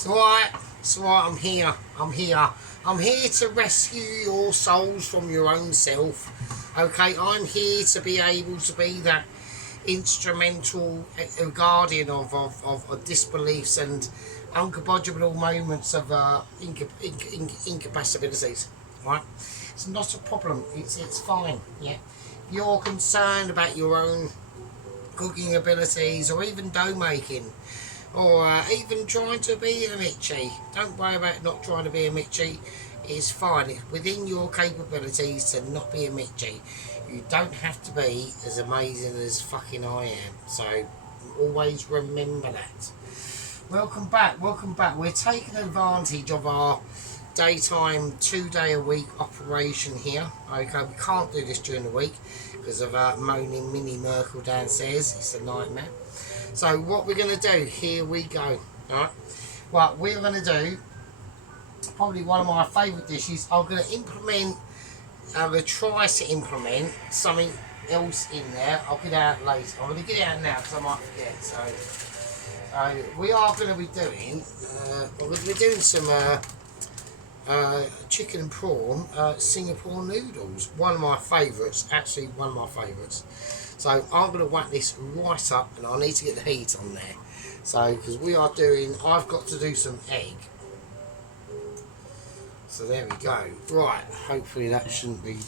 It's alright, I'm here. I'm here to rescue your souls from your own self. Okay, I'm here to be able to be that instrumental guardian of disbeliefs and uncompatible moments of incapacitabilities. Right? It's not a problem. It's fine. Yeah. You're concerned about your own cooking abilities or even dough making, or even trying to be a Mitchie. Don't worry about not trying to be a Mitchie. It's fine. It's within your capabilities to not be a Mitchie. You don't have to be as amazing as fucking I am. So always remember that. Welcome back. We're taking advantage of our daytime 2-day-a-week operation here. Okay, we can't do this during the week because of moaning Minnie Merkel downstairs. It's a nightmare. So what we're going to do, here we go. Alright, what we're going to do, probably one of my favourite dishes. I'm going to try to implement something else in there. I'll get it out later. I'm going to get it out now because I might forget. So we are going to be doing, we're going to be doing some chicken and prawn Singapore noodles. One of my favourites, actually one of my favourites. So I'm going to whack this right up, and I need to get the heat on there. So because I've got to do some egg. So there we go. Right, hopefully that should be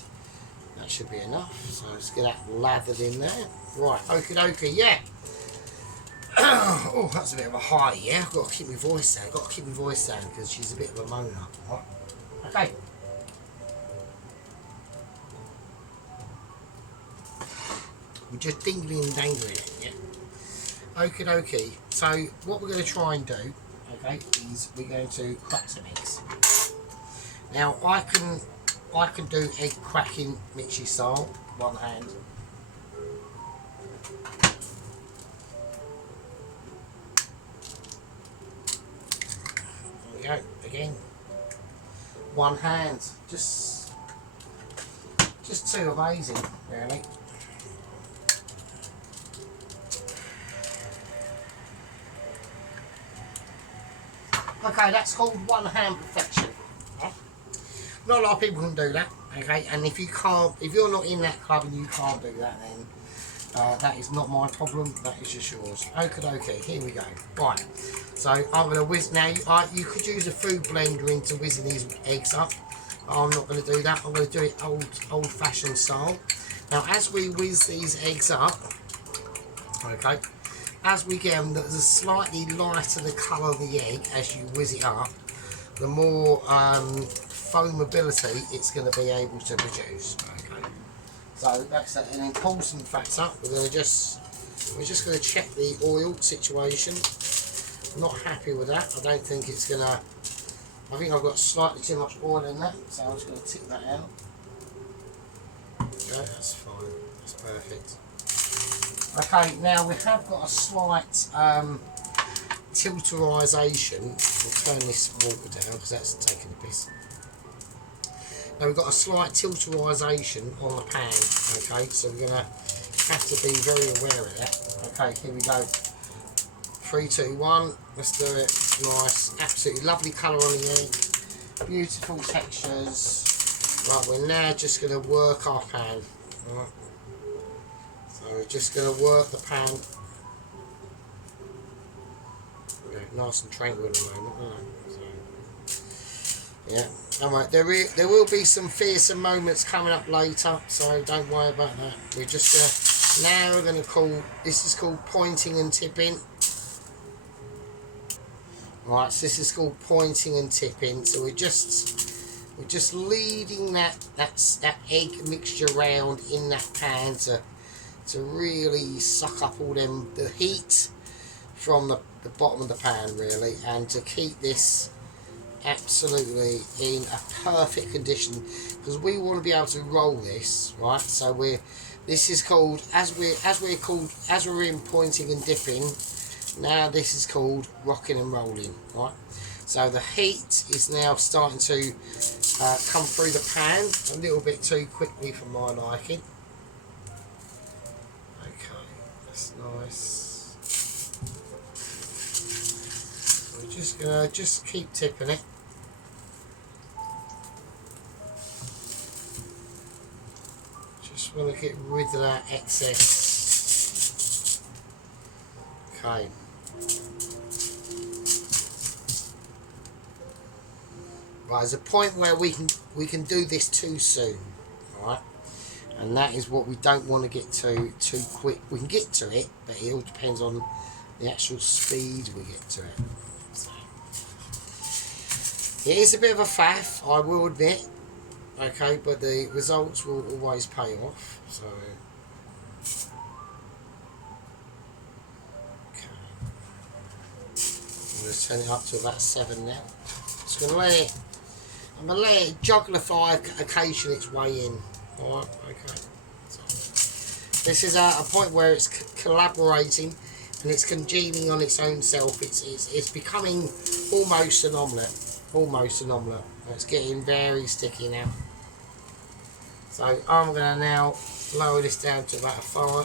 enough. So let's get that lathered in there. Right, okie dokie, yeah. Oh, that's a bit of a high, yeah. I've got to keep my voice down. Because she's a bit of a moaner. Right. Okay. We're just dingling and dangling it, yeah. Okie dokie. So what we're going to try and do, okay, is we're going to crack some eggs. Now I can do egg cracking Mitchie style, one hand. There we go, again. One hand. Just too amazing, really. Okay, that's called one hand perfection. Not a lot of people can do that. Okay, and if you're not in that club and you can't do that, then that is not my problem. That is just yours. Okay, here we go. Right. So I'm going to whiz now. You could use a food blender into whizzing these eggs up. I'm not going to do that. I'm going to do it old-fashioned style. Now, as we whiz these eggs up, okay. As we get them, there's a slightly lighter the colour of the egg as you whiz it up, the more foamability it's going to be able to produce. Okay, so that's an important factor. We're just going to check the oil situation. I'm not happy with that. I don't think it's going to. I think I've got slightly too much oil in that, so I'm just going to tip that out. Okay, that's fine. That's perfect. Okay, now we have got a slight tilterization. We'll turn this water down because that's taking a piss. Now we've got a slight tilterization on the pan. Okay, so we're going to have to be very aware of that. Okay, here we go. 3, 2, 1. Let's do it. Nice, absolutely lovely colour on the egg. Beautiful textures. Right, we're now just going to work our pan. Right. So we're just going to work the pan. Nice and tranquil at the moment, aren't they? So, yeah. Alright, there will be some fearsome moments coming up later, so don't worry about that. We're just now we're going to call this is called pointing and tipping. Right, so this is called pointing and tipping. So we're just leading that egg mixture around in that pan to really suck up all the heat from the bottom of the pan, really, and to keep this absolutely in a perfect condition, because we want to be able to roll this, right? So this is called as we're in pointing and dipping. Now this is called rocking and rolling, right? So the heat is now starting to come through the pan a little bit too quickly for my liking. Okay, that's nice. just gonna keep tipping it. Just want to get rid of that excess. Okay. Right, there's a point where we can do this too soon. Alright. And that is what we don't want to get to too quick. We can get to it, but it all depends on the actual speed we get to it. So, it is a bit of a faff, I will admit. Okay, but the results will always pay off. So, okay. I'm going to turn it up to about 7 now. Just going to let it. I'm going to let it jugglify occasionally its way in. Alright, okay. So, this is a point where it's collaborating and it's congealing on its own self. It's becoming almost an omelette. Almost an omelette. It's getting very sticky now. So I'm going to now lower this down to about a 4.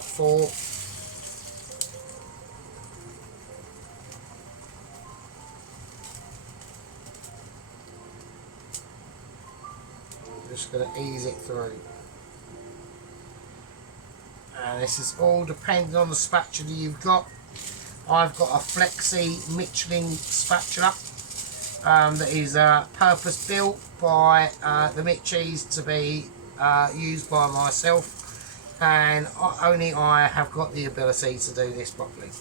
I'm just going to ease it through. And this is all depending on the spatula you've got. I've got a Flexi Michelin spatula that is purpose built by the Mitchies to be used by myself, and only I have got the ability to do this properly.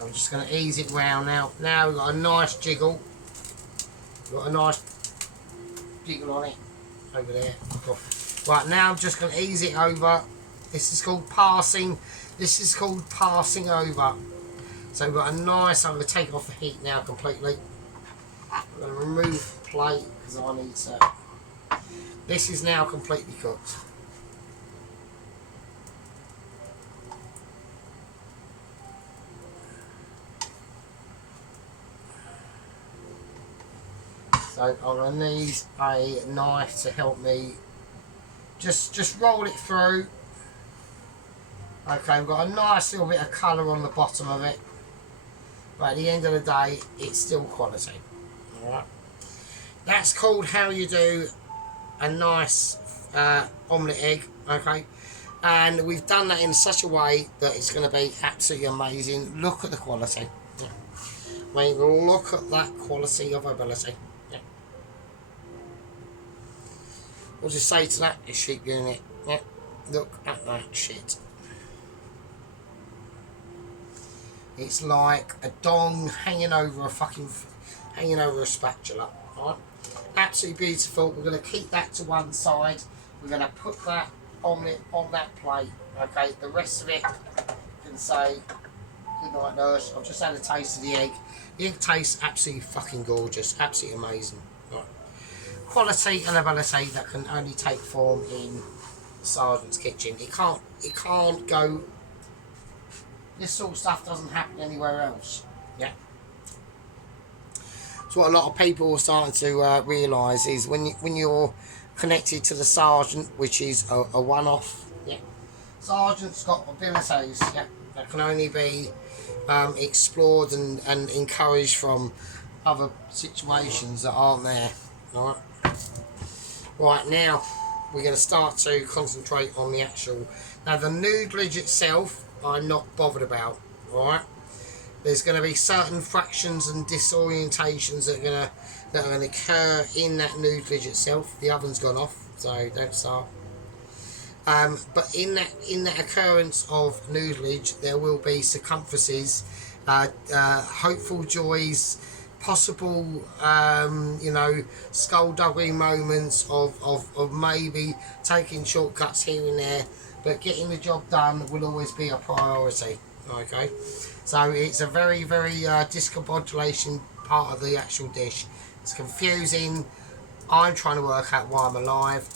I'm just going to ease it round now. Now we've got a nice jiggle. We've got a nice jiggle on it over there. Right, now I'm just going to ease it over. This is called passing. This is called passing over. So we've got a nice. I'm going to take off the heat now completely. I'm going to remove the plate because I need to. This is now completely cooked. So I'm going to need a knife to help me just roll it through. Okay, we've got a nice little bit of colour on the bottom of it, but at the end of the day it's still quality. Alright, that's called how you do a nice omelette egg. Okay, and we've done that in such a way that it's going to be absolutely amazing. Look at the quality. Yeah. I mean, look at that quality of ability. Yeah. What do you say to that, you sheep unit? Yeah. Look at that shit. It's like a dong hanging over a spatula. Right? Absolutely beautiful. We're going to keep that to one side. We're going to put that omelette on that plate. Okay, the rest of it can say good night, nurse. I've just had a taste of the egg. The egg tastes absolutely fucking gorgeous. Absolutely amazing. Right. Quality and ability that can only take form in the sergeant's kitchen. It can't go. This sort of stuff doesn't happen anywhere else. Yeah. So what a lot of people are starting to realise is when you're connected to the sergeant, which is a one-off. Yeah. Sergeant's got abilities. Yeah. That can only be explored and encouraged from other situations that aren't there. All right. Right, now we're going to start to concentrate on the actual. Now the noodleage itself, I'm not bothered about. Alright, there's going to be certain fractions and disorientations that are going to occur in that noodleage itself. The oven's gone off, so don't start. But in that occurrence of noodleage, there will be circumferences, hopeful joys, possible skullduggery moments of maybe taking shortcuts here and there. But getting the job done will always be a priority. Okay, so it's a very, very discombobulation part of the actual dish. It's confusing. I'm trying to work out why I'm alive.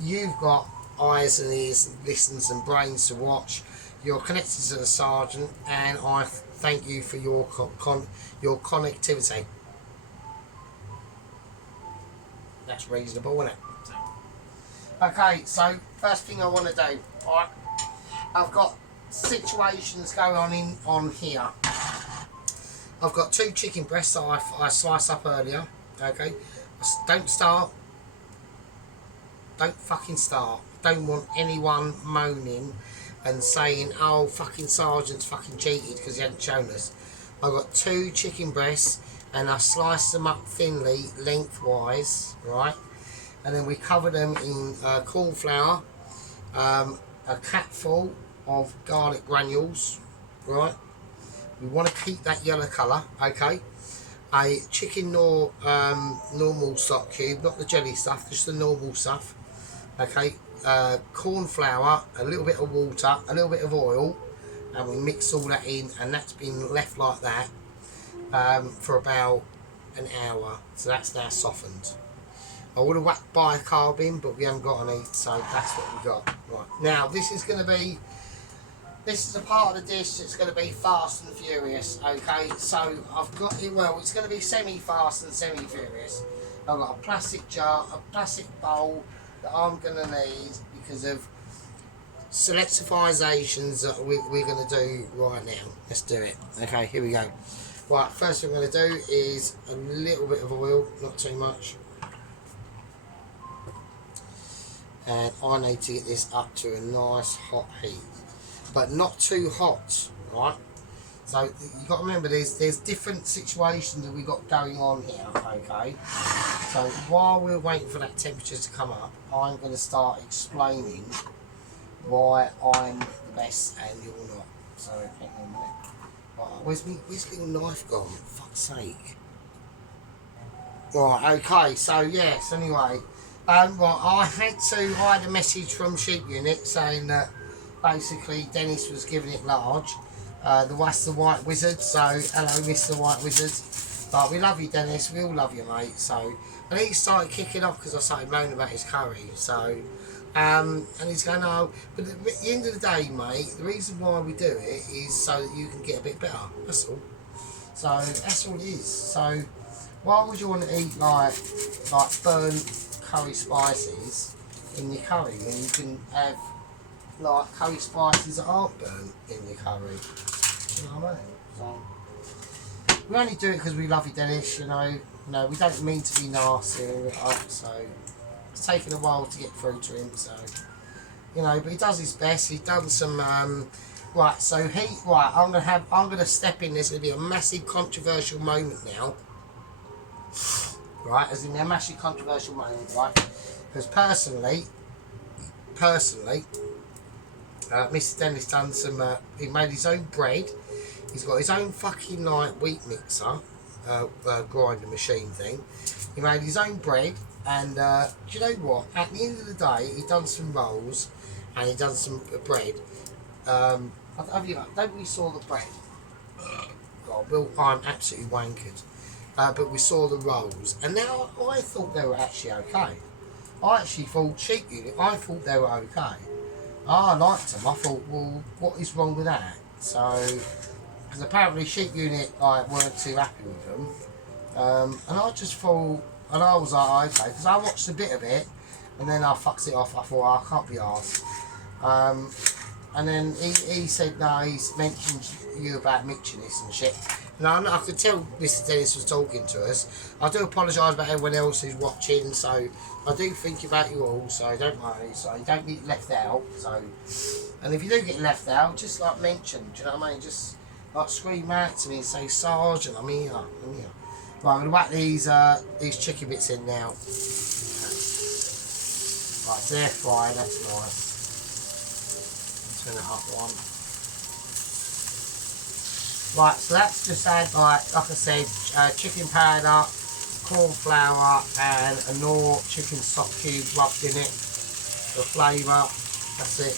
You've got eyes and ears and listens and brains to watch. You're connected to the sergeant, and I thank you for your connectivity. That's reasonable, isn't it? Okay, so first thing I want to do, alright, I've got situations going on here. I've got 2 chicken breasts that I sliced up earlier. Okay, don't start. Don't fucking start. Don't want anyone moaning and saying, oh, fucking Sergeant's fucking cheated because he hadn't shown us. I've got 2 chicken breasts and I sliced them up thinly, lengthwise, right? And then we cover them in cornflour, a capful of garlic granules, right? We want to keep that yellow colour, okay? A chicken normal stock cube, not the jelly stuff, just the normal stuff, okay? Corn flour, a little bit of water, a little bit of oil, and we mix all that in, and that's been left like that for about an hour. So that's now softened. I would have whacked bicarb in, but we haven't got any, so that's what we got. Right, now this is a part of the dish that's going to be fast and furious, okay? So I've got it, well, it's going to be semi-fast and semi-furious. I've got a plastic jar, a plastic bowl that I'm going to need because of selectifizations that we're going to do right now. Let's do it. Okay, here we go. Right, first thing I'm going to do is a little bit of oil, not too much. And I need to get this up to a nice hot heat, but not too hot, right? So you've got to remember there's different situations that we've got going on here, okay? So while we're waiting for that temperature to come up, I'm going to start explaining why I'm the best and you're not. So hang on a minute. Right, where's little knife gone? For fuck's sake. Right, okay, so yes, anyway. Right, I had a message from Sheep Unit saying that basically Dennis was giving it large. That's the White Wizard, so hello Mr. White Wizard. But we love you, Dennis, we all love you, mate. So, and he started kicking off because I started moaning about his curry. So, and he's going, oh, but at the end of the day, mate, the reason why we do it is so that you can get a bit better. That's all. So that's all it is. So why would you want to eat like burnt curry spices in your curry when you can have like curry spices that aren't burnt in your curry? You know what I mean? So we only do it because we love you, Dennis. You know, we don't mean to be nasty. So it's taken a while to get through to him. So but he does his best. He's done some. Right, so I'm gonna step in. There's gonna be a massive controversial moment now. Right, as in a massive controversial moment, right? Because personally, Mr. Dennis done some. He made his own bread. He's got his own fucking wheat mixer, grinder machine thing. He made his own bread, and do you know what? At the end of the day, he done some rolls, and he done some bread. Don't we saw the bread? God, well, I'm absolutely wankered. But we saw the rolls, and now I thought they were actually okay. I actually thought Sheep Unit, I thought they were okay. I liked them. I thought, well, what is wrong with that? So, because apparently Sheep Unit weren't too happy with them, and I just thought, and I was like, okay, because I watched a bit of it, and then I fucked it off. I thought, I can't be arsed. And then he said, no, he's mentioned you about mixing this and shit. Now, I could tell Mr. Dennis was talking to us. I do apologise about everyone else who's watching, so I do think about you all, so don't worry. So you don't get left out. So, and if you do get left out, just mention, do you know what I mean? Just scream out to me and say, Sergeant, I'm here, I'm here. Right, I'm going to whack these chicken bits in now. Right, so they're fried, that's nice. Turn it up one. Right, so that's just add like I said, chicken powder, corn flour, and a Knorr chicken stock cube rubbed in it for flavour. That's it.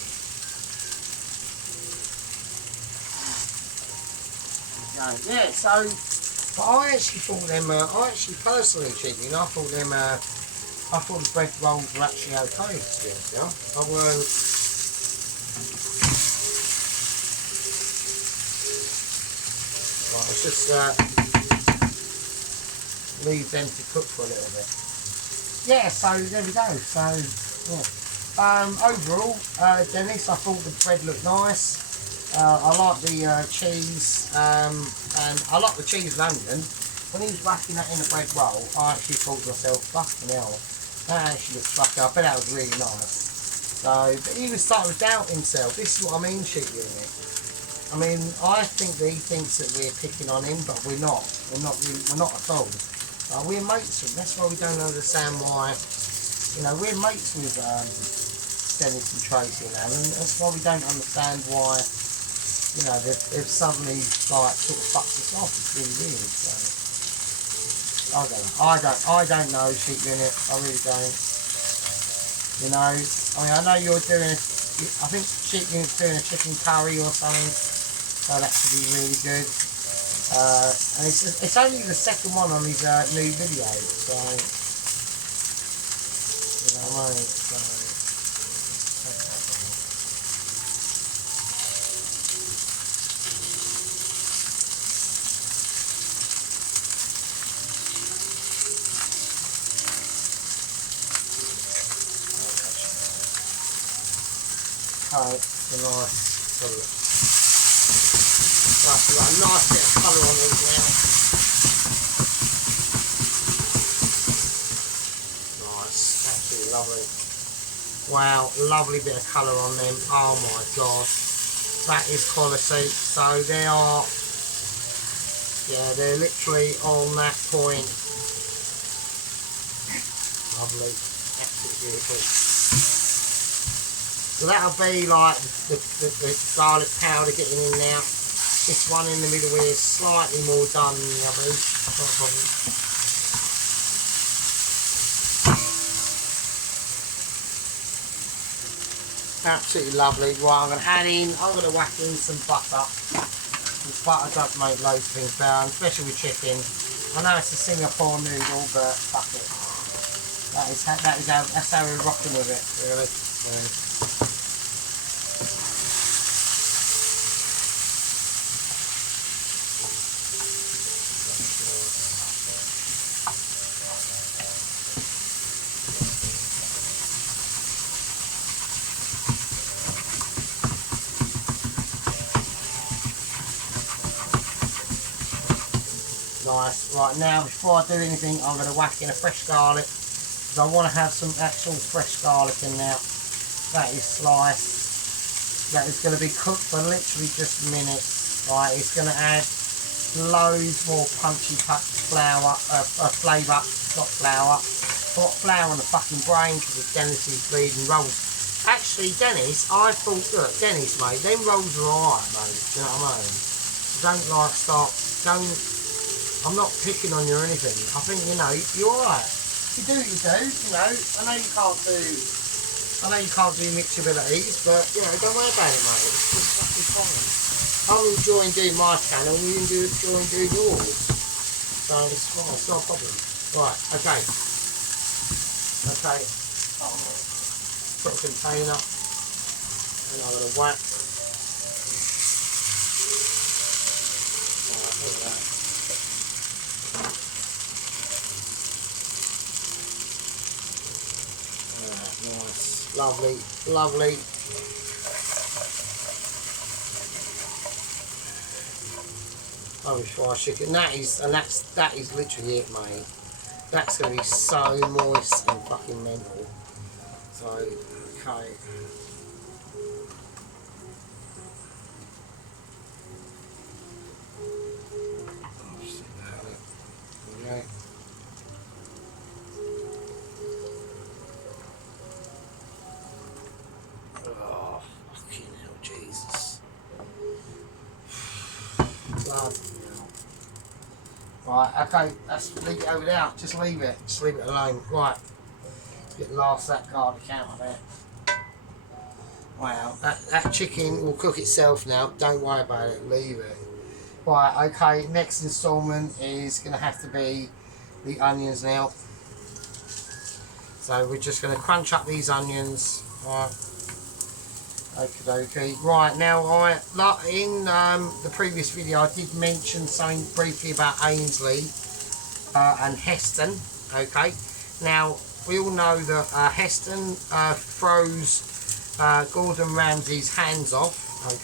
Yeah, so but I actually thought them. I actually personally, chicken. I thought them. I thought the bread rolls were actually okay. To be honest, I were. Let's just leave them to cook for a little bit. Yeah, so there we go. So yeah. Overall, Dennis, I thought the bread looked nice. I like the cheese, and I like the cheese and onion. When he was whacking that in a bread roll, I actually thought to myself, fucking hell, that actually looks fucking, I bet that was really nice. So, but he was starting to doubt himself. This is what I mean, Sheep Unit. I mean, I think that he thinks that we're picking on him, but we're not. We're not really, we're not at all. We're mates with him. That's why we don't understand why, you know, we're mates with Dennis and Tracy and Alan. That's why we don't understand why, you know, they've suddenly like sort of fucked us off. It's really weird. So I don't know, Sheep Unit. I really don't. You know, I mean, I know you're doing. I think Sheep Unit's doing a chicken curry or something, so that should be really good. And it's only the second one on his new video, so you know what I mean. So. It's a nice colour. Right, we've got a nice bit of colour on these now. Nice, absolutely lovely. Wow, lovely bit of colour on them. Oh my god, that is quality. So they are, yeah, they're literally on that point. Lovely, absolutely beautiful. So that'll be like the garlic powder getting in now. This one in the middle here is slightly more done than the others. Not a problem. Absolutely lovely. Right, I'm going to whack in some butter. Because butter does make loads of things better, especially with chicken. I know it's a Singapore noodle, but fuck it. That's how we're rocking with it, really. Nice. Right, now before I do anything, I'm going to whack in a fresh garlic, because I want to have some actual fresh garlic in now. That is sliced. That is going to be cooked for literally just minutes. Right, it's going to add loads more punchy flavour, not flour. Got flour on the fucking brain because of Dennis's bleeding rolls. Actually, Dennis, I thought, look, Dennis, mate, them rolls are alright, mate. Do you know what I mean? I'm not picking on you or anything. I think, you know, you're alright. You do what you do, you know. I know you can't do mixabilities, but, you know, don't worry about it, mate. It's just fucking fine. I'm enjoying doing my channel, and you enjoying doing yours. So it's fine, it's not a problem. Right, okay. Okay. Put a container, and I'm going to whack. Alright, look at that. Nice, lovely, lovely. Irish fried chicken. That is literally it, mate. That's gonna be so moist and fucking mental. So, okay. Okay. Oh, fucking hell, Jesus. Bloody hell. Right, okay, let's leave it over there. Just leave it alone. Right. Let's get the last of that garlic out of there. Wow, that chicken will cook itself now. Don't worry about it, leave it. Right, okay, next instalment is going to have to be the onions now. So we're just going to crunch up these onions. Right. Okay. Right, now in the previous video I did mention something briefly about Ainsley and Heston. Okay, now we all know that Heston throws Gordon Ramsay's hands off.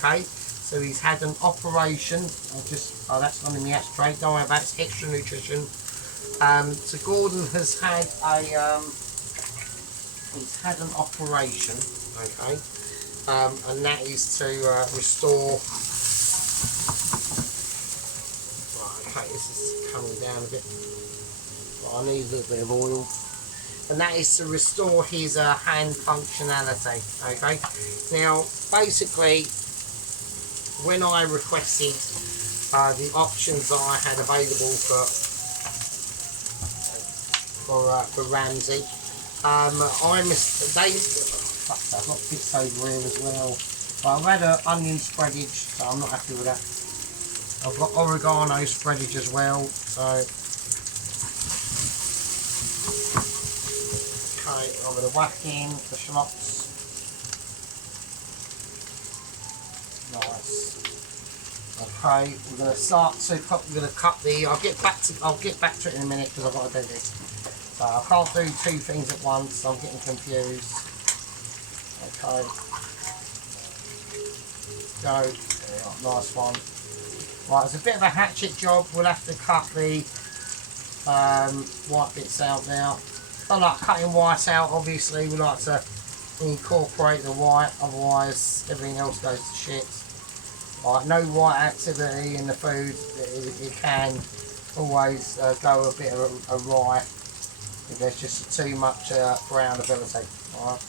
Okay, So he's had an operation. That's not in the ashtray. Don't worry about it. It's extra nutrition. So Gordon has had he's had an operation, okay, and that is to restore. Right, okay, this is coming down a bit. I need a little bit of oil. And that is to restore his hand functionality. Okay. Now, basically, when I requested the options that I had available for Ramsey, I've got bits over here as well. But I've had onion spreadage, so I'm not happy with that. I've got oregano spreadage as well, so. Okay, I'm going to whack in the shallots. Nice. Okay, we're going to start to cut. We're going to cut the. I'll get back to it in a minute because I've got to do this. So I can't do two things at once. So I'm getting confused. Okay. Go. Yeah, nice one. Right, it's a bit of a hatchet job. We'll have to cut the white bits out now. I like cutting white out, obviously we like to incorporate the white, otherwise everything else goes to shit. Right, no white activity in the food, it can always go a bit awry if there's just too much brown ability. Right.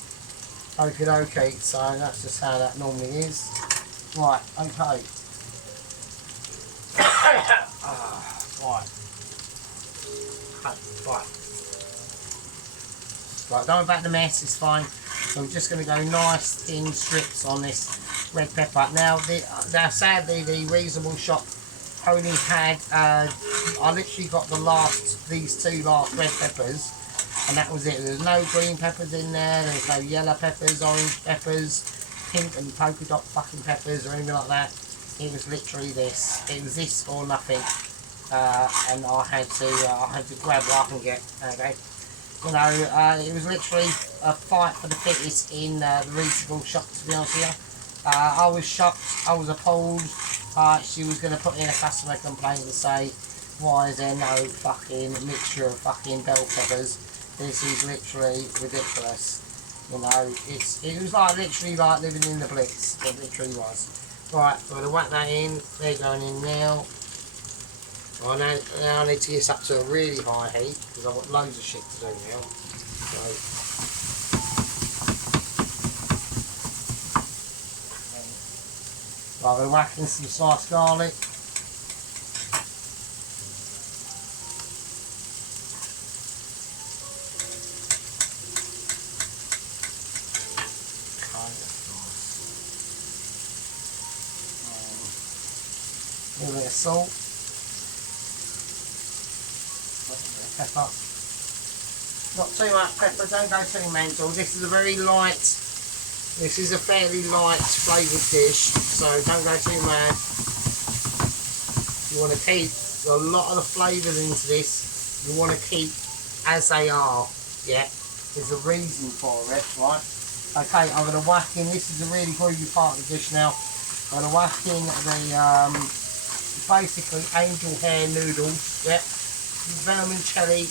Okie dokie, so that's just how that normally is. Right, okay. Right. Okay, right. Right, don't worry about the mess, it's fine. So we're just going to go nice thin strips on this red pepper. Now sadly the reasonable shop only had, I literally got these two last red peppers, and that was it. There was no green peppers in there, there was no yellow peppers, orange peppers, pink and polka dot fucking peppers or anything like that. It was literally this. It was this or nothing. And I had to grab what I can get, okay. You know, it was literally a fight for the fittest in the reasonable shop, to be honest with you. I was shocked, I was appalled. She was going to put in a customer complaint to say, why is there no fucking mixture of fucking bell peppers? This is literally ridiculous. You know, it was like literally like living in the Blitz. It literally was. Right, I'm going to whack that in. They're going in now. Now I need to get this up to a really high heat because I've got loads of shit to do now. So, right, I'm going to whack in some sliced garlic. A little bit of salt. Pepper. Not too much pepper, don't go too mental. This is a very light, this is a fairly light flavoured dish, so don't go too mad. You want to keep a lot of the flavours into this, you want to keep as they are, yeah. There's a reason for it, right? Okay, I'm going to whack in, this is a really groovy part of the dish now. I'm going to whack in the, basically angel hair noodles, yeah. Vermicelli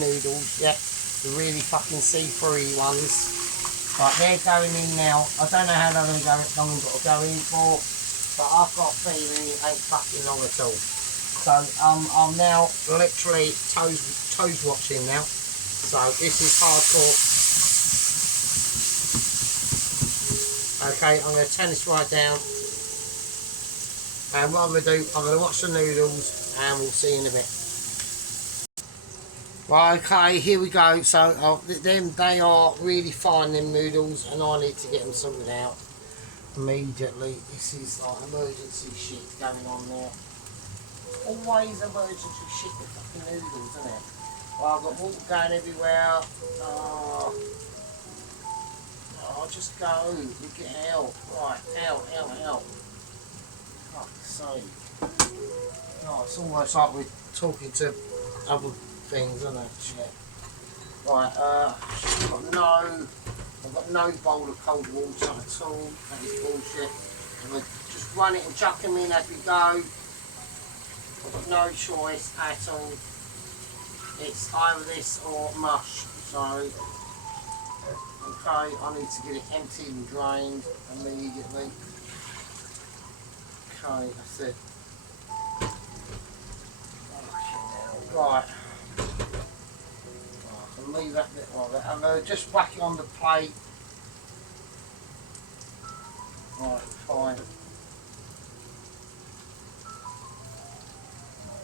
noodles, yeah, the really fucking see-through ones. Right, they're going in now. I don't know how long I've got to go in for, but I've got a feeling it ain't fucking long at all. So I'm now literally toes watching now. So this is hardcore. Okay, I'm going to turn this right down. And what I'm going to do, I'm going to watch the noodles and we'll see in a bit. Right, okay, here we go. So they are really fine, them noodles, and I need to get them sorted out immediately. This is like emergency shit going on there. Always emergency shit with fucking noodles, isn't it? Well, I've got water going everywhere. Oh, just go. Look it out. Right, out. Fuck's sake. Oh, it's almost like we're talking to other things, isn't it? Shit. Right, I've got no bowl of cold water at all. That is bullshit. I'm going to just run it and chuck them in as we go. I've got no choice at all. It's either this or mush. So, okay, I need to get it emptied and drained immediately. Okay, that's it. Right. I can leave that bit like that. I'm going to just whack it on the plate. Right, fine.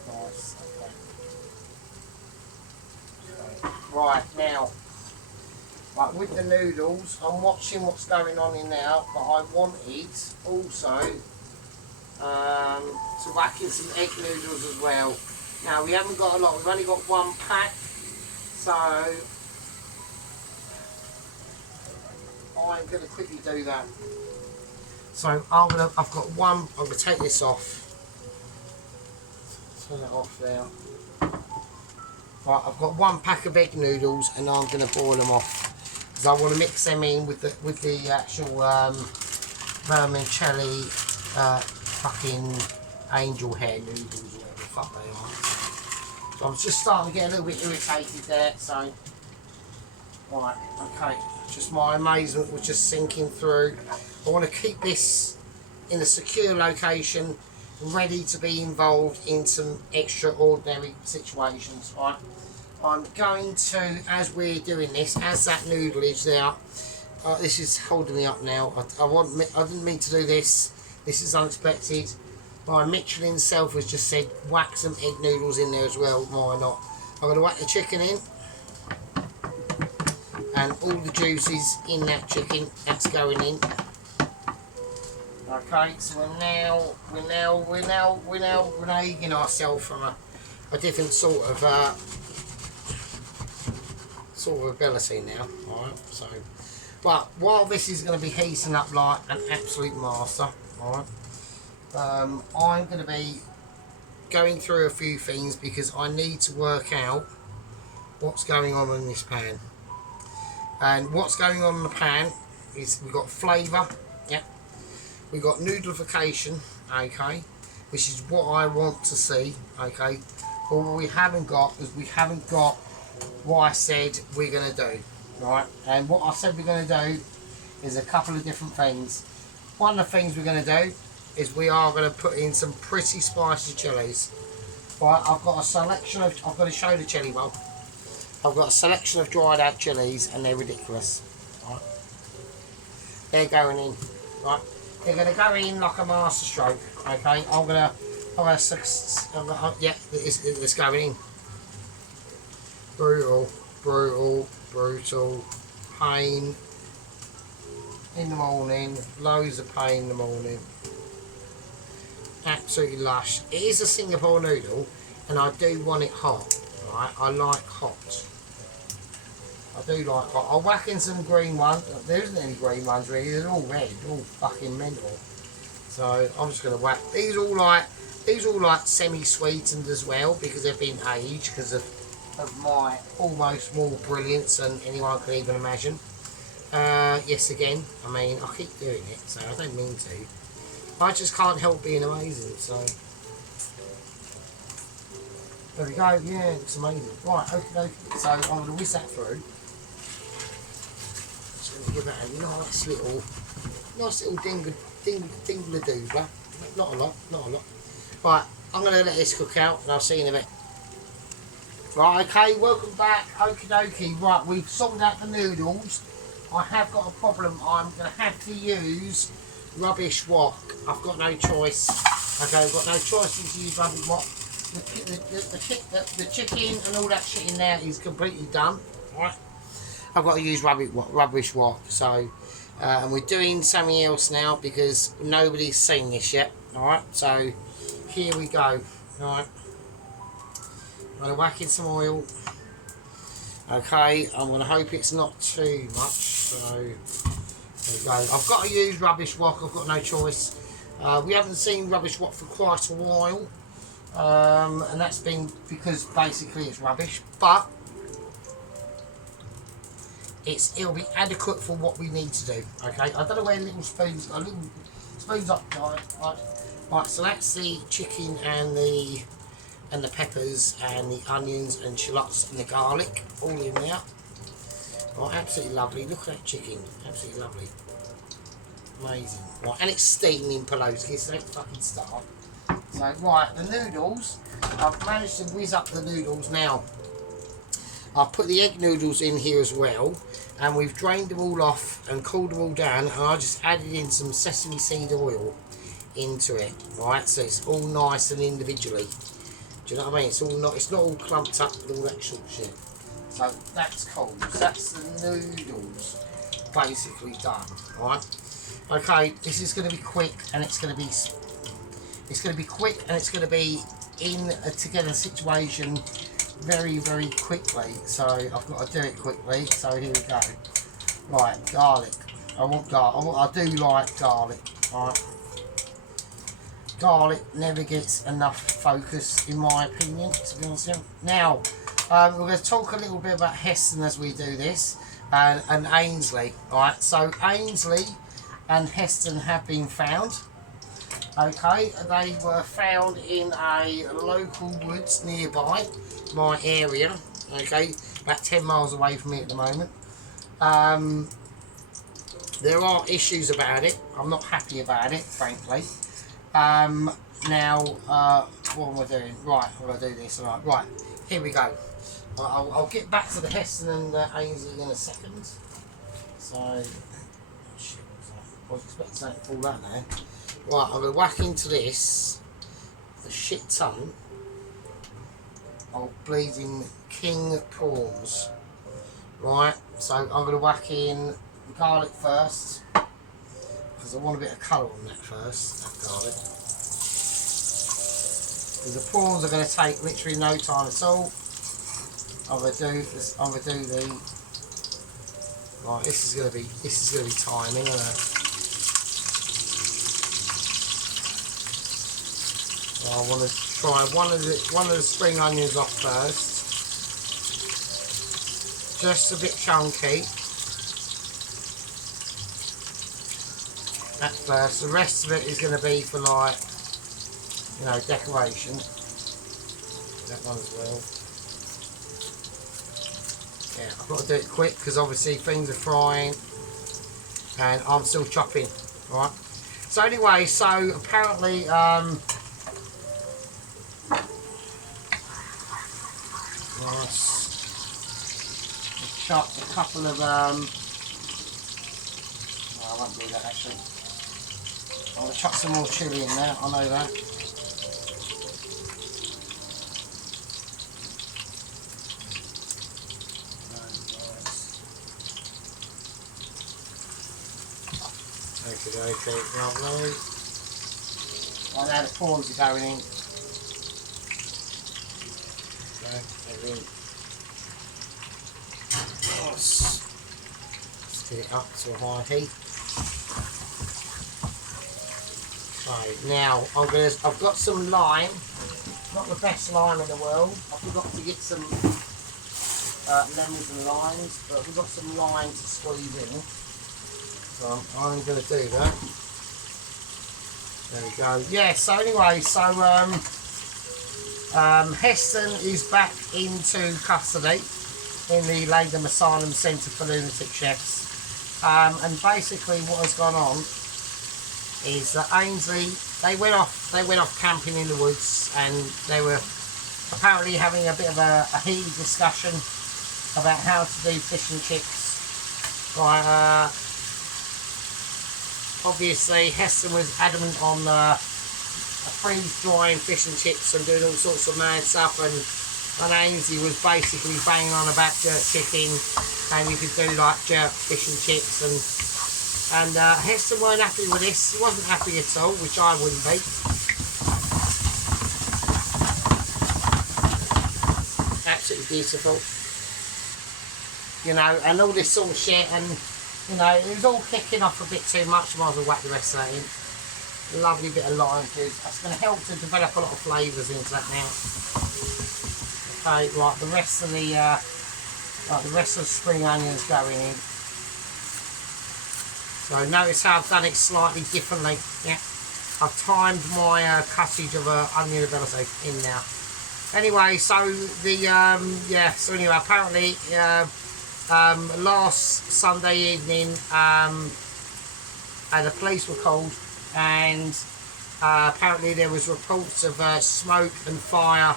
Nice, okay. Right, now, like with the noodles, I'm watching what's going on in now, but I wanted also to whack in some egg noodles as well. Now, we haven't got a lot, we've only got one pack, so I'm going to quickly do that. So I've got one, I'm going to take this off. Turn it off now. Right, I've got one pack of egg noodles and I'm going to boil them off. Because I want to mix them in with the actual vermicelli fucking angel hair noodles, whatever the fuck they are. So I was just starting to get a little bit irritated there, so right, okay. Just my amazement was just sinking through. I want to keep this in a secure location, ready to be involved in some extraordinary situations. Right, I'm going to, as we're doing this, as that noodle is there, this is holding me up now. I didn't mean to do this. This is unexpected. My Michelin self has just said whack some egg noodles in there as well. Why not? I'm going to whack the chicken in. And all the juices in that chicken, that's going in. Okay, so we're now renegging ourselves from a different sort of ability now. Alright, so but while this is going to be heating up like an absolute master, alright, I'm going to be going through a few things because I need to work out what's going on in this pan. And what's going on in the pan is we've got flavour, yeah, we've got noodlification, okay, which is what I want to see, okay. But what we haven't got is we haven't got what I said we're going to do, right? And what I said we're going to do is a couple of different things. One of the things we're going to do is we are going to put in some pretty spicy chilies. Right, I've got a selection of, I've got to show the chili bowl. I've got a selection of dried out chilies and they're ridiculous. Right. They're going in. Right. They're going to go in like a master stroke. Okay. yeah, it's going in. Brutal. Pain in the morning. Loads of pain in the morning. Absolutely lush. It is a Singapore noodle and I do want it hot. Right. I like hot. I do like hot. I'll whack in some green ones. There isn't any green ones really. They're all red. They're all fucking mental. So I'm just going to whack. These are all like semi-sweetened as well because they've been aged because of my almost more brilliance than anyone could even imagine. Yes, again. I mean, I keep doing it, so I don't mean to. I just can't help being amazing. So there we go. Yeah, it's amazing. Right. Okay. So I'm going to whisk that through. Give that a nice little dingle-doobler. Not a lot. Right, I'm going to let this cook out and I'll see you in a bit. Right, okay, welcome back. Okie dokie. Right, we've sorted out the noodles. I have got a problem. I'm going to have to use rubbish wok. I've got no choice. Okay, I've got no choice to use rubbish wok. The chicken and all that shit in there is completely done. Right. I've got to use rubbish wok. So, and we're doing something else now because nobody's seen this yet. Alright, so here we go. Alright. I'm going to whack in some oil. Okay, I'm going to hope it's not too much. So, there we go. I've got to use rubbish wok. I've got no choice. We haven't seen rubbish wok for quite a while. And that's been because basically it's rubbish. But it'll be adequate for what we need to do. Okay, I don't know where little spoons. I suppose spoons up, guys. Right, so that's the chicken and the peppers and the onions and shallots and the garlic all in there. Right, absolutely lovely. Look at that chicken, absolutely lovely, amazing. Right, and it's steaming Paloski, so let's fucking start. So right, the noodles, I've managed to whiz up the noodles now. I've put the egg noodles in here as well, and we've drained them all off and cooled them all down, and I just added in some sesame seed oil into it, right, so it's all nice and individually. Do you know what I mean? It's all not, it's not all clumped up with all that sort of shit. So that's cool. So that's the noodles basically done, right? Okay, this is going to be quick, and it's going to be quick, and it's going to be in a together situation very, very quickly. So I've got to do it quickly. So here we go. Right, garlic. I do like garlic. Right. Garlic never gets enough focus, in my opinion, to be honest with you. Now, we're going to talk a little bit about Heston as we do this, and Ainsley. Right, so Ainsley and Heston have been found. Okay, they were found in a local woods nearby my area. Okay, about 10 miles away from me at the moment. There are issues about it. I'm not happy about it, frankly. Now, what am I doing? Right, I'm going to do this. Right, here we go. I'll get back to the Heston and Ainsley in a second. So, oh shit, I was expecting something to fall out now. Right, I'm going to whack into this, the shit ton of bleeding king prawns. Right, so I'm going to whack in the garlic first, because I want a bit of colour on that first, that garlic. Because the prawns are going to take literally no time at all. I'm going to do this. I'm going to do the. Right, this is going to be timing, isn't it? So I want to try one of the spring onions off first. Just a bit chunky. At first, the rest of it is going to be for, like, you know, decoration. That one as well. Yeah, I've got to do it quick because obviously things are frying and I'm still chopping. Right. So anyway, so apparently chopped a couple of well, I won't do that actually. I'm going to chuck some more chilli in there, I know that. Okay, lovely. Well, now the prawns are going in. Okay, they're in. Let's get it up to a high heat. Okay, now I've got some lime. Not the best lime in the world. I forgot to get some lemons and limes, but we've got some lime to squeeze in. So I'm going to do that. There we go. Yeah, so anyway, so Heston is back into custody in the Latham Asylum Centre for Lunatic Chefs. And basically what has gone on is that Ainsley, they went off camping in the woods, and they were apparently having a bit of a heated discussion about how to do fish and chips. Right, obviously Heston was adamant on freeze-drying fish and chips and doing all sorts of mad stuff, and Ainsley was basically banging on about jerk chicken, and you could do like jerk fish and chips, and Heston weren't happy with this. He wasn't happy at all, which I wouldn't be. Absolutely beautiful, you know, and all this sort of shit, and you know, it was all kicking off a bit too much. Might as well whack the rest of that in. A lovely bit of lime juice. That's going to help to develop a lot of flavours into that now. Okay, right, the rest of the spring onions going in. So notice how I've done it slightly differently. Yeah. I've timed my cuttage of onion ability in now. Anyway, so the yeah. So anyway, apparently last Sunday evening, the police were called, and apparently there was reports of smoke and fire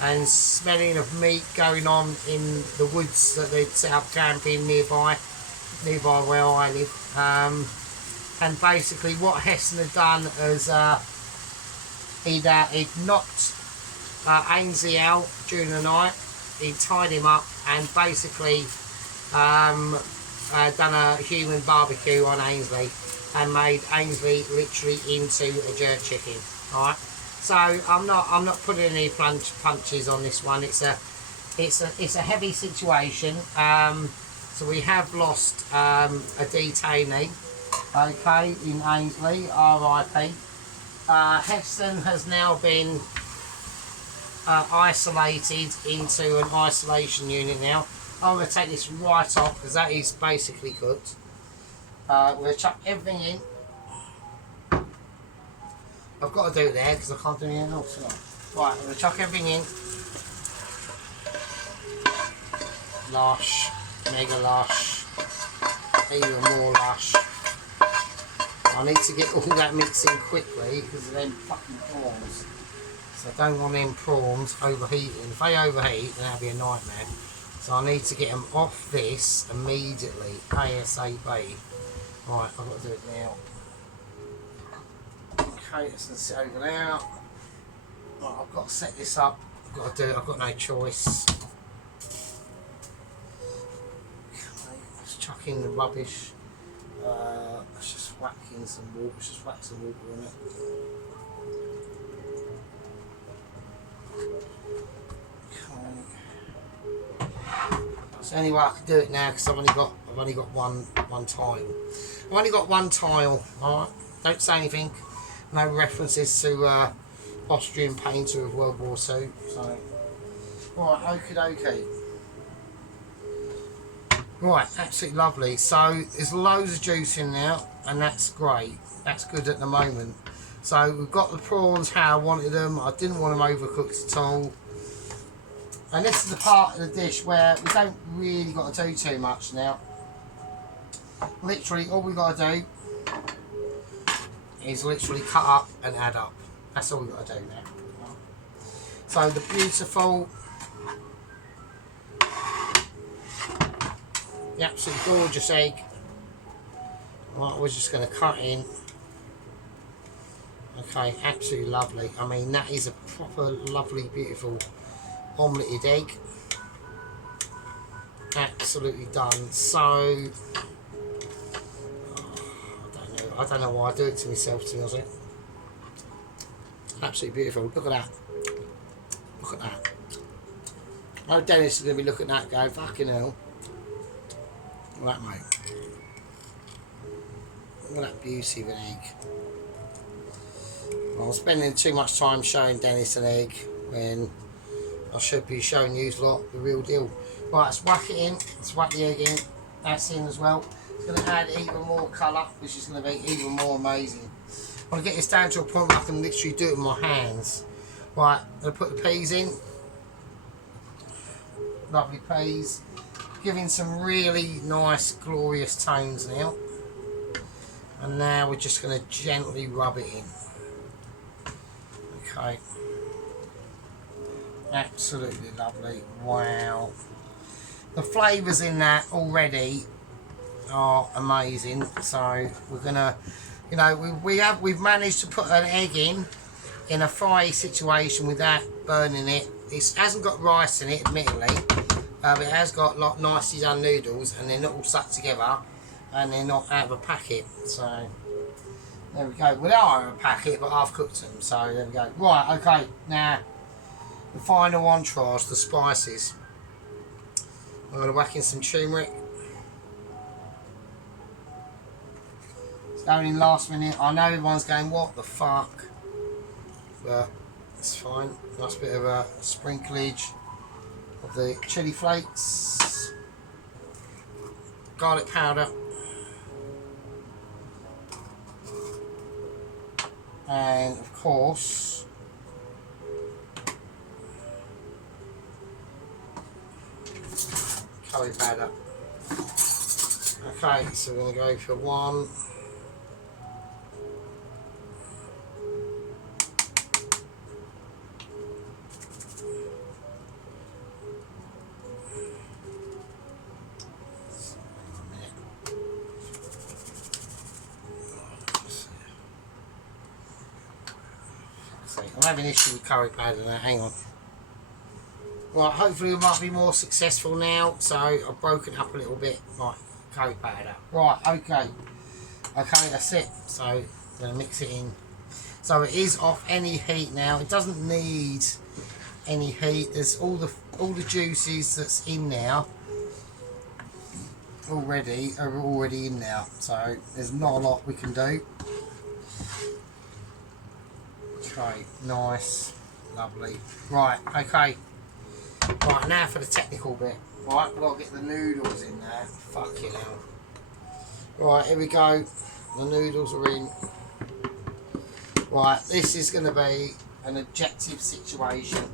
and smelling of meat going on in the woods that they'd set up camping nearby where I live. And basically what Heston had done is he'd knocked Ainsley out during the night. He tied him up and basically done a human barbecue on Ainsley and made Ainsley literally into a jerk chicken. Alright, so I'm not putting any punches on this one. It's a heavy situation. So we have lost a detainee, okay, in Ainsley, R.I.P. Heston has now been isolated into an isolation unit now. I'm going to take this right off because that is basically cooked. We're going to chuck everything in. I've got to do it there because I can't do anything else. Right, I'm going to chuck everything in. Lush, mega lush, even more lush. I need to get all that mixed in quickly because of them fucking prawns. So I don't want them prawns overheating. If they overheat, then that'll be a nightmare. So I need to get them off this immediately, ASAP. Right, I've got to do it now. Okay, let's set over now. Right, I've got to set this up. I've got to do it. I've got no choice. Okay, let's chuck in the rubbish. Let's just whack in some water. Let's just whack some water in it. So anyway, I can do it now because I've only got one tile. I've only got one tile. All right, don't say anything. No references to Austrian painter of World War II. So, right, okie dokie. Right, absolutely lovely. So there's loads of juice in now, and that's great. That's good at the moment. So we've got the prawns how I wanted them. I didn't want them overcooked at all. And this is the part of the dish where we don't really got to do too much now. Literally all we got to do is literally cut up and add up. That's all we got to do now. So the beautiful, the absolutely gorgeous egg. Right, we're just going to cut in. Okay, absolutely lovely. I mean, that is a proper lovely, beautiful omeleted egg. Absolutely done. So I don't know why I do it to myself, to be honest. Absolutely beautiful. Look at that. Look at that. Oh, Dennis is going to be looking at that going, fucking hell. Look at that, mate. Look at that beauty of an egg. I'm spending too much time showing Dennis an egg when I should be showing you lot the real deal. Right, let's whack it in. Let's whack the egg in. That's in as well. It's going to add even more colour, which is going to be even more amazing. I want to get this down to a point where I can literally do it with my hands. Right, I'm going to put the peas in. Lovely peas. Giving some really nice, glorious tones now. And now we're just going to gently rub it in. Okay. Absolutely lovely. Wow. The flavours in that already are amazing. So we're gonna, you know, we've managed to put an egg in a fry situation without burning it. It hasn't got rice in it, admittedly. But it has got nicely done noodles, and they're not all stuck together, and they're not out of a packet. So there we go. Well, they are out of a packet, but I've cooked them. So there we go. Right. Okay. Now the final entourage, the spices. I'm going to whack in some turmeric. It's going in last minute. I know everyone's going, what the fuck? But it's fine. Nice bit of a sprinklage of the chili flakes. Garlic powder. and of course curry powder. Okay, so we're going to go for 1. I'm having an issue with curry powder now, hang on. Right, hopefully we might be more successful now. So I've broken it up a little bit. Right, curry powder. Right, okay. Okay, that's it. So I'm going to mix it in. So it is off any heat now. It doesn't need any heat. There's all the juices that's in there already are already in there. So there's not a lot we can do. Okay, nice, lovely. Right, okay. Right, now for the technical bit. Right, we've got to get the noodles in there. Fucking hell. Right, here we go. The noodles are in. Right, this is going to be an objective situation.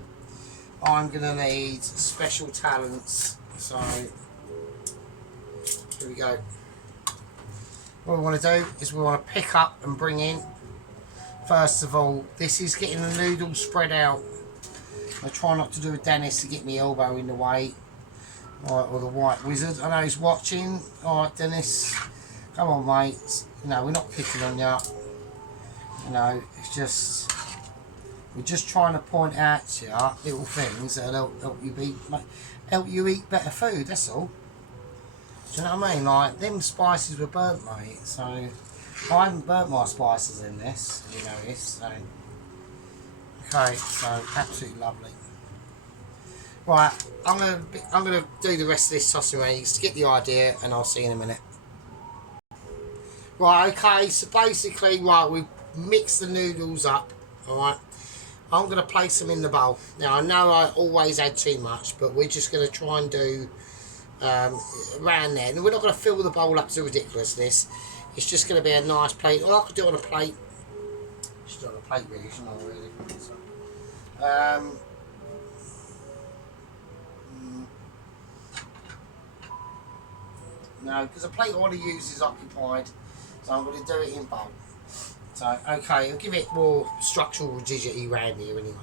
I'm going to need special talents. So, here we go. What we want to do is we want to pick up and bring in. First of all, this is getting the noodles spread out. I try not to do a Dennis to get my elbow in the way. Alright, or the white wizard. I know he's watching. Alright, Dennis. Come on, mate. No, we're not picking on you. You know, it's just... We're just trying to point out to you little things that'll help you eat better food, that's all. Do you know what I mean? Like, them spices were burnt, mate. So, I haven't burnt my spices in this, you know this. So. Okay, so absolutely lovely. Right, I'm gonna do the rest of this sausage eggs to get the idea, and I'll see you in a minute. Right, okay, so basically, right, we've mixed the noodles up. All right, I'm gonna place them in the bowl. Now I know I always add too much, but we're just gonna try and do around there. And we're not gonna fill the bowl up to ridiculousness. It's just gonna be a nice plate. Or I could do it on a plate. Should do it on a plate, really, shouldn't I? Really. No, because the plate I want to use is occupied, so I'm going to do it in bowl. So, okay, I'll give it more structural rigidity around here anyway.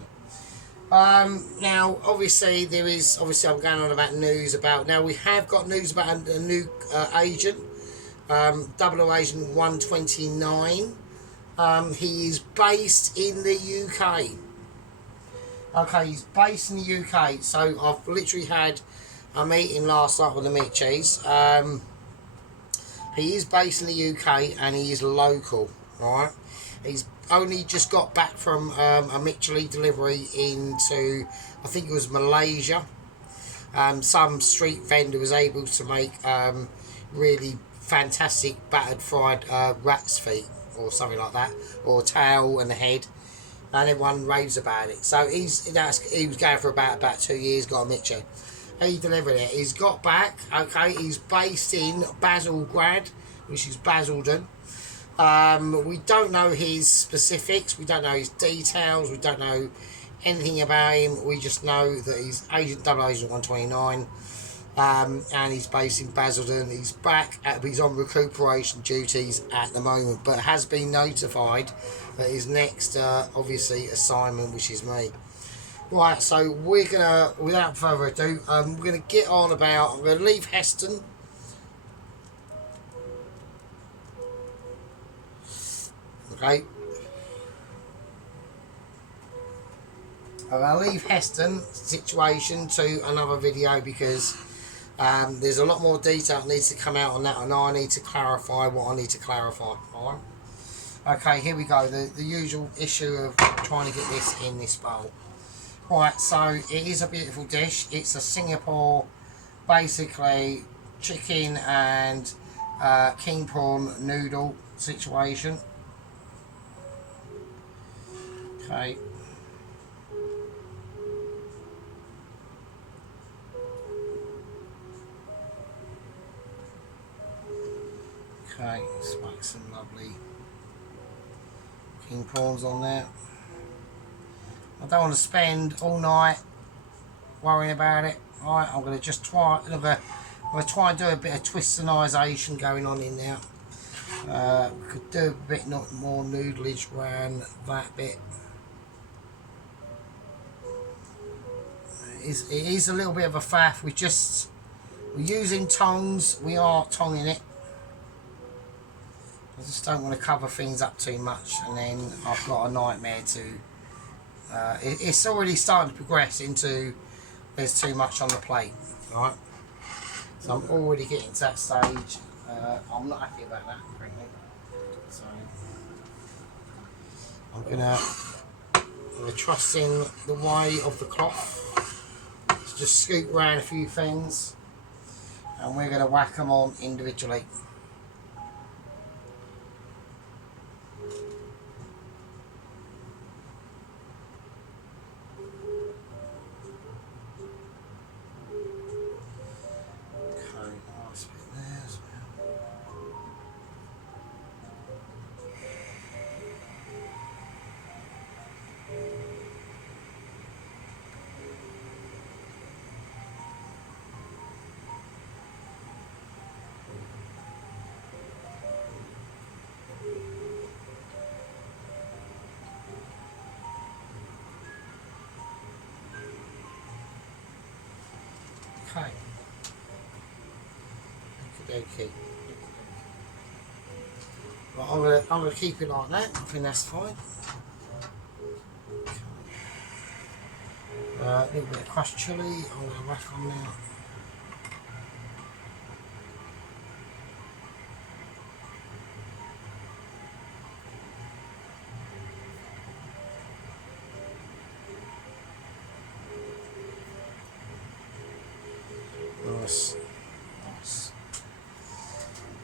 Now, obviously, I'm going on about news about, now we have got news about a new agent, 00 Agent 129. He is based in the UK. Okay, he's based in the UK, so I've literally had a meeting last night with the meat cheese. He is based in the UK and he is local, right? He's only just got back from a Michelin delivery into, I think it was Malaysia. Some street vendor was able to make really fantastic battered fried rat's feet or something like that, or tail and the head. And everyone raves about it. So he was going for about 2 years, got a Mitchell. He delivered it. He's got back, okay, he's based in Basildgrad, which is Basildon. We don't know his specifics, we don't know his details, we don't know anything about him. We just know that he's Agent 129, and he's based in Basildon. He's back, he's on recuperation duties at the moment, but has been notified that his next, obviously, assignment, which is me. Right, so we're gonna, without further ado, we're gonna get on about. I'm gonna leave Heston. Okay. I'm gonna leave Heston situation to another video because there's a lot more detail that needs to come out on that, and I need to clarify what I need to clarify. All right. Okay, here we go. The usual issue of trying to get this in this bowl. Right, so it is a beautiful dish. It's a Singapore, basically, chicken and king prawn noodle situation. Okay. Okay, let's make some lovely king prawns on there. I don't want to spend all night worrying about it. Right, I'm going to just try. I'm going to try and do a bit of twistonisation going on in there. We could do a bit not more noodleage around that bit. It is a little bit of a faff. We're using tongs. We are tonging it. I just don't want to cover things up too much, and then I've got a nightmare to. It's already starting to progress into there's too much on the plate, right? So I'm already getting to that stage. I'm not happy about that, frankly. So I'm gonna trust in the way of the cloth. So just scoop around a few things, and we're gonna whack them on individually. Okay. Okay. Right, I'm gonna keep it like that. I think that's fine. A little bit of crushed chilli. I'm gonna whack on now. Nice.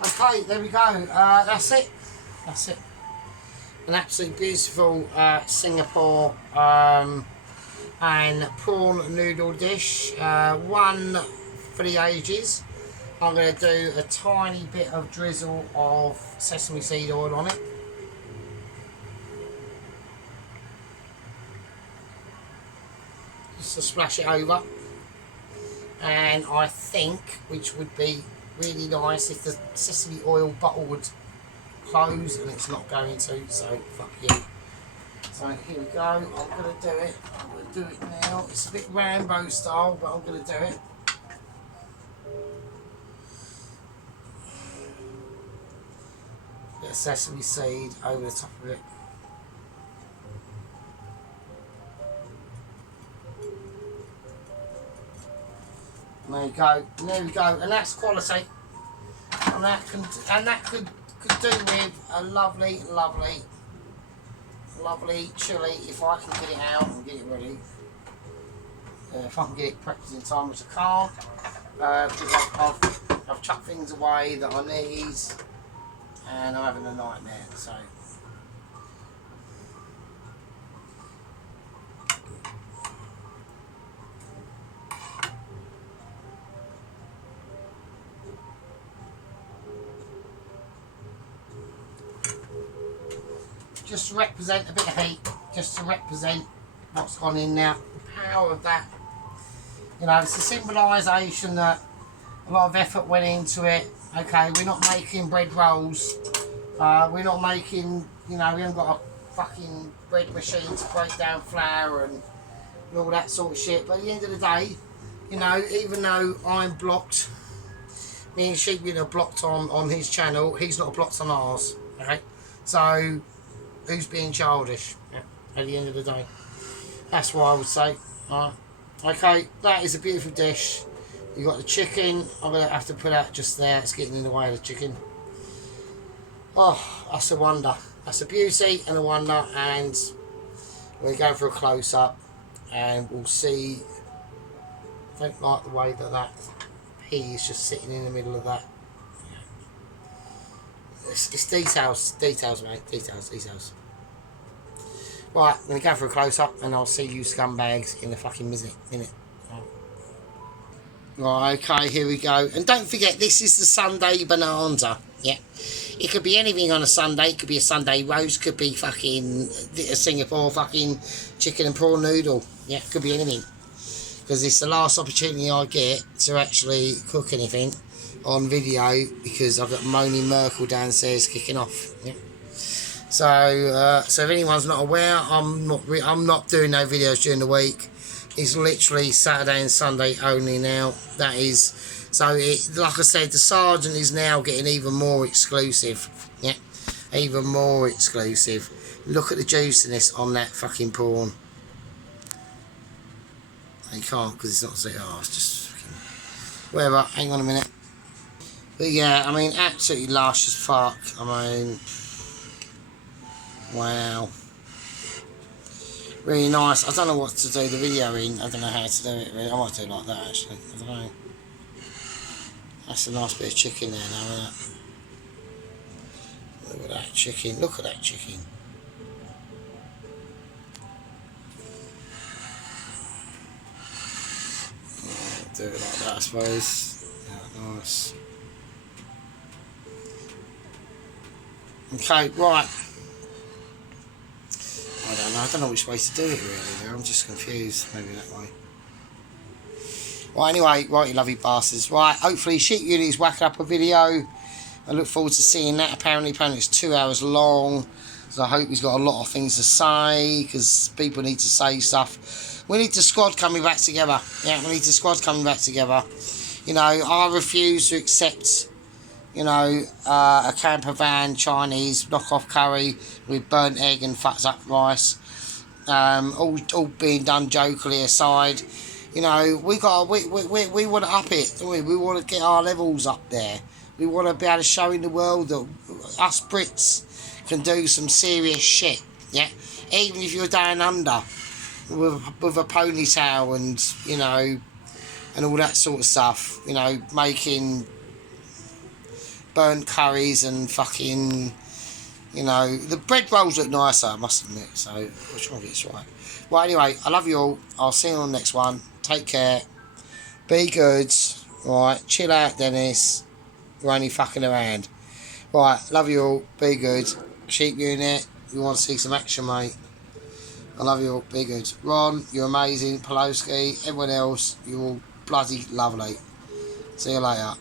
Okay, there we go. That's it. That's it. An absolutely beautiful Singapore and prawn noodle dish. One for the ages. I'm going to do a tiny bit of drizzle of sesame seed oil on it. Just to splash it over. And I think, which would be really nice if the sesame oil bottle would close, and it's not going to, so fuck you. So here we go. I'm going to do it. I'm going to do it now. It's a bit Rambo style, but I'm going to do it. Bit of sesame seed over the top of it. There you go. There we go. And that's quality. And that could do with a lovely chili if I can get it out and get it ready. If I can get it prepped in time, which I can't, because I've chucked things away that I need, and I'm having a nightmare. So. Just to represent a bit of heat, just to represent what's gone in now, the power of that. You know, it's a symbolisation that a lot of effort went into it. Okay, we're not making bread rolls. We're not making, you know, we haven't got a fucking bread machine to break down flour and all that sort of shit. But at the end of the day, you know, even though I'm blocked, me and Sheepy are blocked on his channel, he's not blocked on ours. Okay, so who's being childish at the end of the day? That's what I would say. Right. Okay, that is a beautiful dish. You got the chicken. I'm going to have to put that just there. It's getting in the way of the chicken. Oh, that's a wonder. That's a beauty and a wonder. And we're going for a close-up. And we'll see. I don't like the way that pea is just sitting in the middle of that. It's details, mate. Details. Right, I'm going to go for a close-up, and I'll see you scumbags in a fucking minute. Right, okay, here we go. And don't forget, this is the Sunday Bonanza. Yeah. It could be anything on a Sunday. It could be a Sunday roast. Could be fucking a Singapore fucking chicken and prawn noodle. Yeah, it could be anything. Because it's the last opportunity I get to actually cook anything on video, because I've got Moaning Merkel downstairs kicking off. Yeah. So if anyone's not aware, I'm not doing no videos during the week. It's literally Saturday and Sunday only now. That is, so like I said, the Sergeant is now getting even more exclusive. Yeah, even more exclusive. Look at the juiciness on that fucking prawn. You can't, because it's not so. Oh, it's just fucking whatever. Hang on a minute. But yeah, I mean, absolutely lush as fuck. I mean, wow. Really nice. I don't know what to do the video in. I don't know how to do it really. I might do it like that actually. I don't know. That's a nice bit of chicken there now, isn't it? Look at that chicken. Look at that chicken. Do it like that, I suppose. Yeah, nice. Okay, right. I don't know which way to do it really. I'm just confused. Maybe that way. Right, anyway, right, you lovely bastards. Right, hopefully Sheep Unit is whacking up a video. I look forward to seeing that. Apparently it's 2 hours long. So I hope he's got a lot of things to say, because people need to say stuff. We need the squad coming back together. Yeah, we need the squad coming back together. You know, I refuse to accept, you know, a camper van Chinese knockoff curry with burnt egg and fucked up rice. All being done jokingly aside. You know, we want to up it. We want to get our levels up there. We want to be able to show in the world that us Brits can do some serious shit. Yeah, even if you're down under with a ponytail and, you know, and all that sort of stuff. You know, making burnt curries and fucking, you know, the bread rolls look nicer, I must admit. So we'll try and get this right. Well, anyway, I love you all. I'll see you on the next one. Take care. Be good. Right, chill out, Dennis. You're only fucking around. Right, love you all. Be good. Sheep Unit, you want to see some action, mate. I love you all. Be good. Ron, you're amazing. Poloski, everyone else, you're all bloody lovely. See you later.